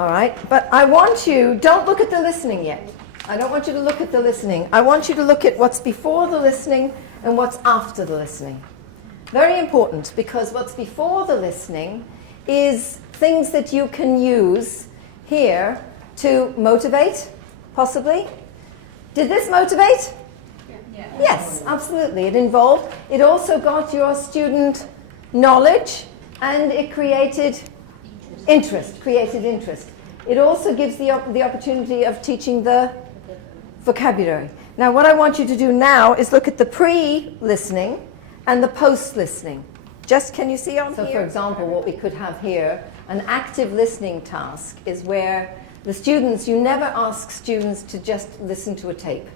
All right, but I want you, don't look at the listening yet. I don't want you to look at the listening. I want you to look at what's before the listening and what's after the listening. Very important, because what's before the listening is things that you can use here to motivate, possibly. Did this motivate? Yeah. Yes, absolutely. It also got your student knowledge, and it created interest. It also gives the opportunity of teaching the vocabulary. Now, what I want you to do now is look at the pre-listening and the post-listening. Just, can you see on here? So, for example, what we could have here, an active listening task, is where the students, you never ask students to just listen to a tape.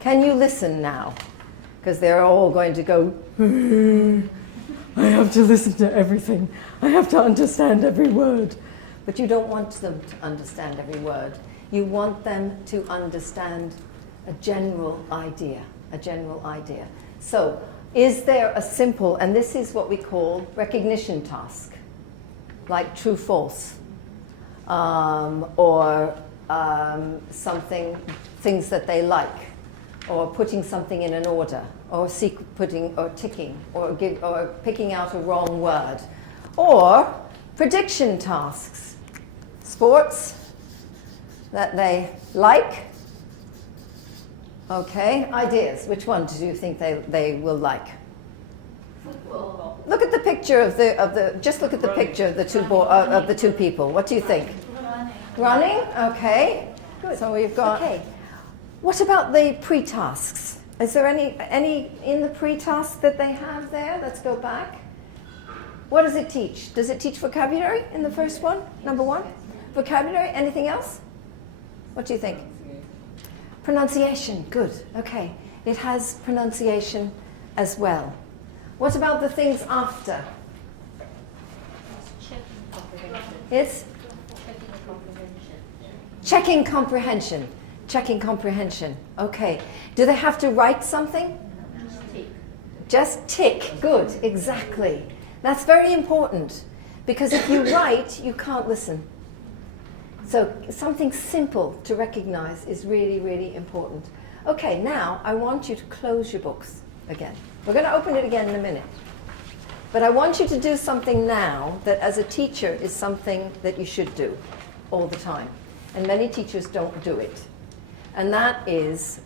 Can you listen now? Because they're all going to go, I have to listen to everything. I have to understand every word. But you don't want them to understand every word. You want them to understand a general idea. So, is there a simple, and this is what we call recognition task, like true, false, or things that they like, or putting something in an order, or ticking, or picking out a wrong word, or prediction tasks, sports that they like. Okay, ideas. Which one do you think they will like? Football. Look at the picture just look at the picture of the two people. What do you think? Running. Okay. Good. So we've got. Okay. What about the pre-tasks? Is there any in the pre-task that they have there? Let's go back. What does it teach? Does it teach vocabulary in the first one? Number one? Vocabulary. Anything else? What do you think? Pronunciation. Good. Okay. It has pronunciation as well. What about the things after? It's checking comprehension. Checking comprehension. Okay. Do they have to write something? Just tick. Good. Exactly. That's very important, because if you write, you can't listen. So something simple to recognize is really, really important. Okay, now I want you to close your books again. We're going to open it again in a minute. But I want you to do something now that as a teacher is something that you should do all the time. And many teachers don't do it. And that is,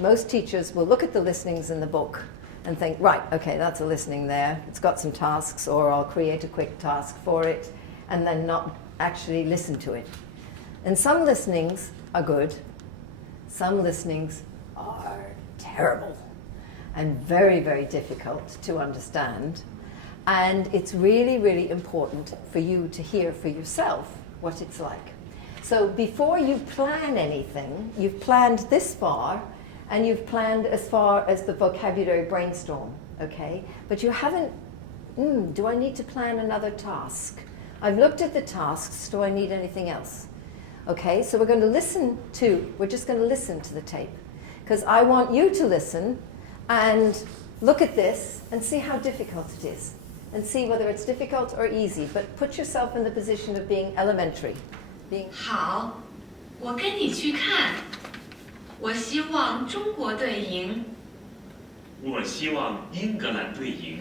most teachers will look at the listenings in the book and think, right, okay, that's a listening there. It's got some tasks, or I'll create a quick task for it, and then not actually listen to it. And some listenings are good. Some listenings are terrible and very, very difficult to understand. And it's really, really important for you to hear for yourself what it's like. So before you plan anything, you've planned this far, and you've planned as far as the vocabulary brainstorm, okay? But you haven't, do I need to plan another task? I've looked at the tasks, do I need anything else? Okay, so we're just going to listen to the tape. Because I want you to listen and look at this and see how difficult it is. And see whether it's difficult or easy. But put yourself in the position of being elementary. 好，我跟你去看。我希望中国队赢。我希望英格兰队赢。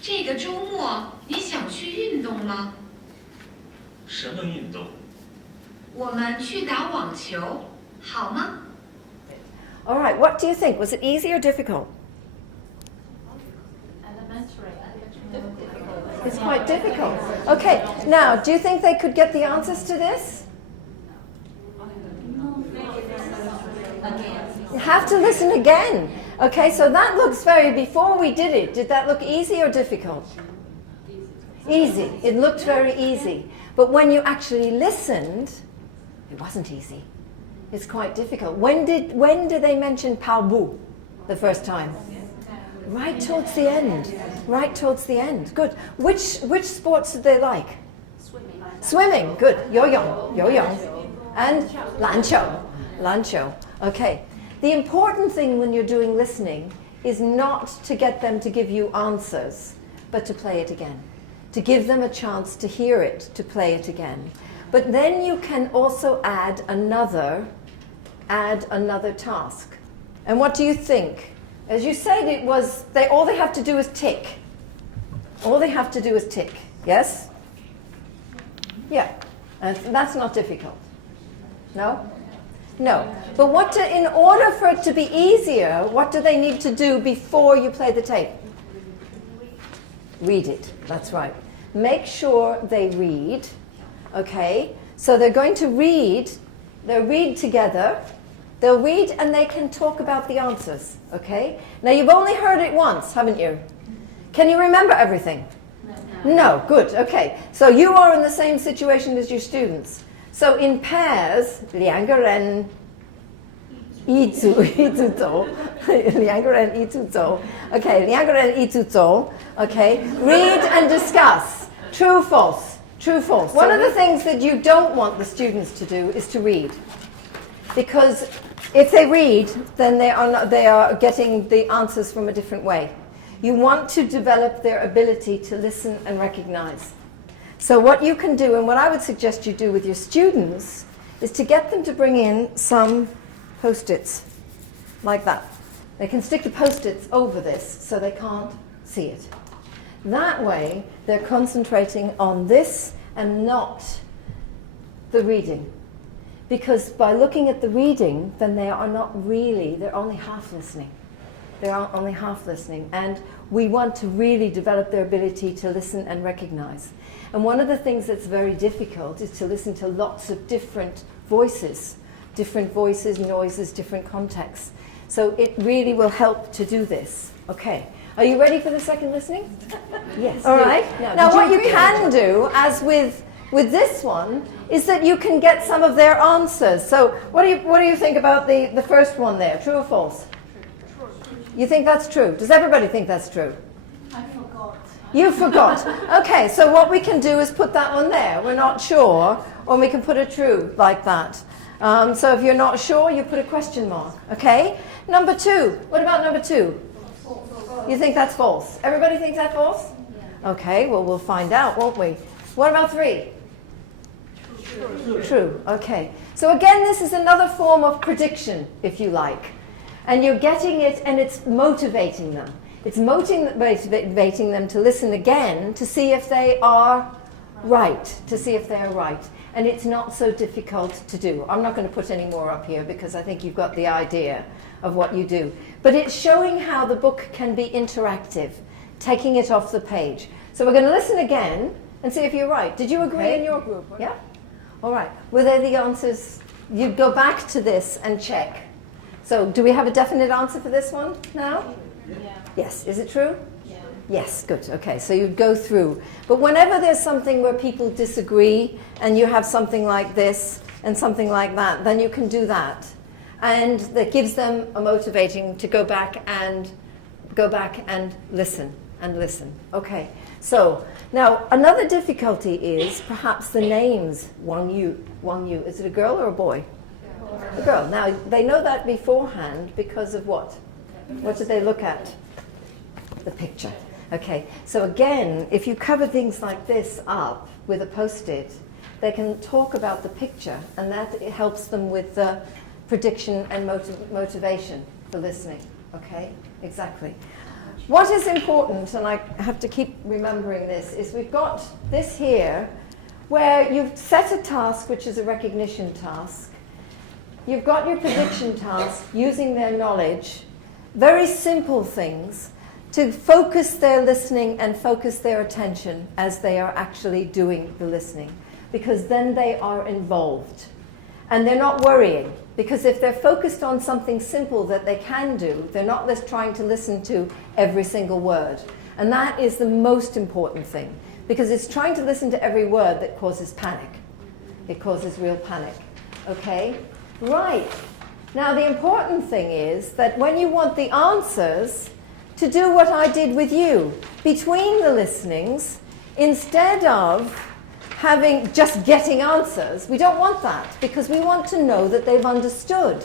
这个周末你想去运动吗？什么运动？我们去打网球，好吗？ All right, what do you think? Was it easy or difficult? It's quite difficult. Okay, now, do you think they could get the answers to this? You have to listen again. Okay, so that looks before we did that look easy or difficult? Easy. It looked very easy. But when you actually listened, it wasn't easy. It's quite difficult. When did they mention Pao Bu the first time? Right towards the end. Right towards the end. Good. Which sports did they like? Swimming. Good. Yo-yong. And 篮球. Okay. The important thing when you're doing listening is not to get them to give you answers, but to play it again. To give them a chance to hear it, to play it again. But then you can also add another task. And what do you think? As you said, it was, all they have to do is tick. All they have to do is tick. Yes? Yeah. And that's not difficult. No? No. But in order for it to be easier, what do they need to do before you play the tape? Read it. That's right. Make sure they read. Okay? So they're going to read. They'll read together. They'll read and they can talk about the answers. Okay? Now you've only heard it once, haven't you? Can you remember everything? No. Good. Okay. So you are in the same situation as your students. So in pairs, 两个人一组走，两个人一组走。Okay, 两个人一组走。Okay, read and discuss. True, false. True, false. One of the things that you don't want the students to do is to read, because if they read, then they are getting the answers from a different way. You want to develop their ability to listen and recognize. So what you can do, and what I would suggest you do with your students, is to get them to bring in some Post-its, like that. They can stick the Post-its over this so they can't see it. That way, they're concentrating on this and not the reading. Because by looking at the reading, then they're only half listening. They're only half listening. And we want to really develop their ability to listen and recognize. And one of the things that's very difficult is to listen to lots of different voices, noises, different contexts. So it really will help to do this. Okay. Are you ready for the second listening? Yes. All right. Now what you can do, as with this one, is that you can get some of their answers. So what do you think about the first one there? True or false? You think that's true? Does everybody think that's true? I forgot. You forgot. Okay, so what we can do is put that one there. We're not sure, or we can put a true like that. So if you're not sure, you put a question mark. Okay? Number 2. What about number 2? False. You think that's false? Everybody thinks that's false? Yeah. Okay, well, we'll find out, won't we? What about 3? True. Okay. So again, this is another form of prediction, if you like. And you're getting it, and it's motivating them. It's motivating them to listen again to see if they are right, And it's not so difficult to do. I'm not going to put any more up here because I think you've got the idea of what you do. But it's showing how the book can be interactive, taking it off the page. So we're going to listen again and see if you're right. Did you agree in your group? Yeah? All right. Were they the answers? You go back to this and check. So do we have a definite answer for this one now? Yeah. Yes. Is it true? Yeah. Yes, good. Okay, so you go through. But whenever there's something where people disagree and you have something like this and something like that, then you can do that. And that gives them a motivating to go back and listen and listen. Okay, so now another difficulty is perhaps the names Wang Yu. Is it a girl or a boy? A girl. Now, they know that beforehand because of what? What did they look at? The picture. Okay, so again, if you cover things like this up with a Post-it, they can talk about the picture, and that helps them with the prediction and motivation for listening. Okay, exactly. What is important, and I have to keep remembering this, is we've got this here where you've set a task, which is a recognition task. You've got your prediction task using their knowledge, very simple things, to focus their listening and focus their attention as they are actually doing the listening, because then they are involved. And they're not worrying, because if they're focused on something simple that they can do, they're not just trying to listen to every single word. And that is the most important thing, because it's trying to listen to every word that causes panic. It causes real panic. Okay? Right. Now the important thing is that when you want the answers, to do what I did with you. Between the listenings, instead of getting answers, we don't want that, because we want to know that they've understood,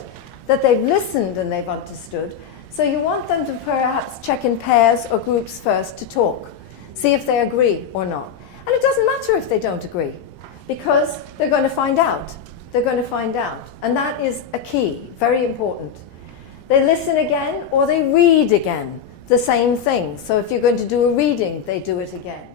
that they've listened and they've understood. So you want them to perhaps check in pairs or groups first to talk, see if they agree or not. And it doesn't matter if they don't agree, because they're going to find out. They're going to find out. And that is a key, very important. They listen again or they read again, the same thing. So if you're going to do a reading, they do it again.